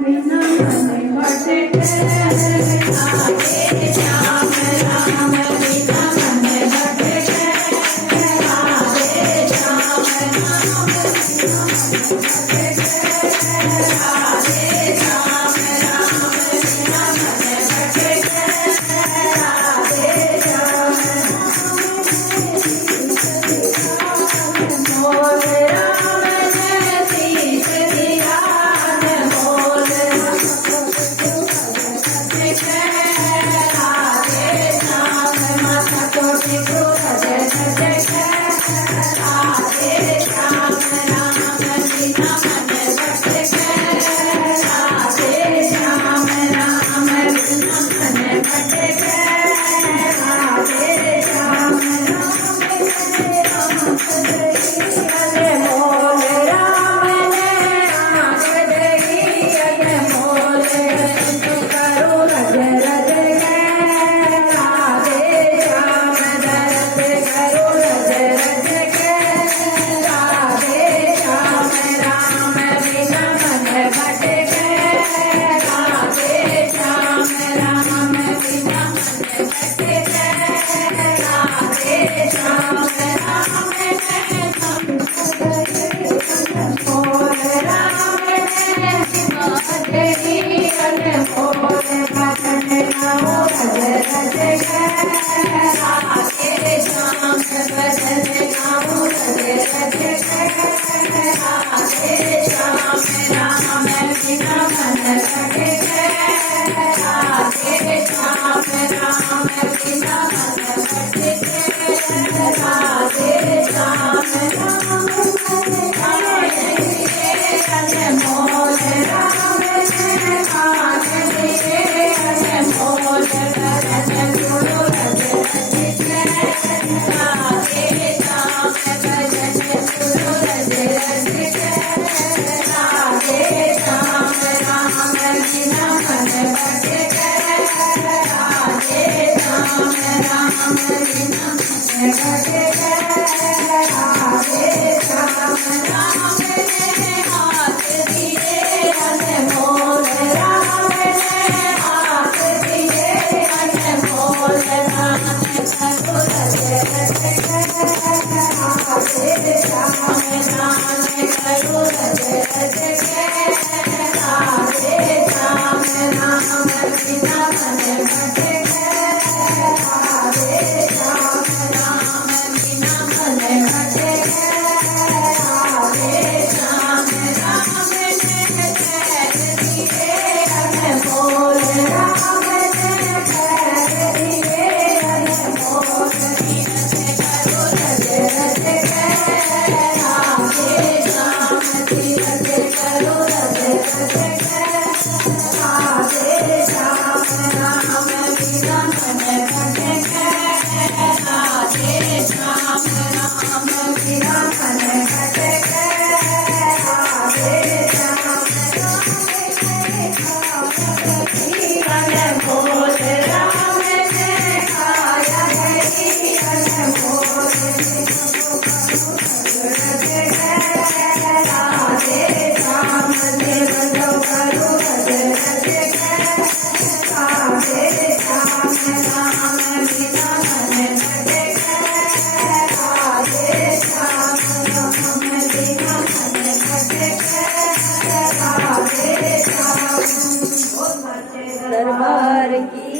बिना मन भटके राधे श्याम राम बिना मन भटके राधे श्याम राम बिना मन भटके राधे श्याम राम बिना मन भटके राधे श्याम मोर राम ने शीश दिया मोर राधे श्याम माथा कोटि क्रोध राधे श्याम राम बिना मन भटके राधे श्याम राम बिना मन भटके राधे श्याम राम मोल राम ने आँख दई मोल करो रज रज के राधे श्याम दरद करो रज रज के राधे श्याम राम बिना मन भटके राधे श्याम राम बिना मन भटके राधे श्याम राम मोर राम ने सिमरई मोर भजन गाओ रज रज के राधे श्याम भजन गाओ रज रज के राधे श्याम राम बिना मन भटके राधे श्याम राम बिना मन भटके राधे श्याम राम मोल राम ने आँख दिए मोल भजन गुरु रज रज के राधे श्याम भजन गुरु रज रज के राधे श्याम राम बिना मन भटके राधे श्याम राम बिना मन भटके राधे श्याम राम ने हाथ दिए मोल राम ने हाथ दिए मोल राम करो रज रज के राधे श्याम राम करो रज रज के राधे श्याम राम बिना मन भटके राधे श्याम राम बिना मन भटके राधे श्याम राम ने पैर दिए मोल राम ने पैर दिए मोल करो रज रज के राधे श्याम तीरथ करो रज रज के राधे श्याम राम बिना मन भटके राधे श्याम राम बिना मन भटके राधे श्याम मोल राम ने खाया गई मोल राधे श्याम देव दो करो रज रज के राधे श्याम राम बिना मन भटके राधे श्याम राम बिना मन भटके राधे श्याम दरबार की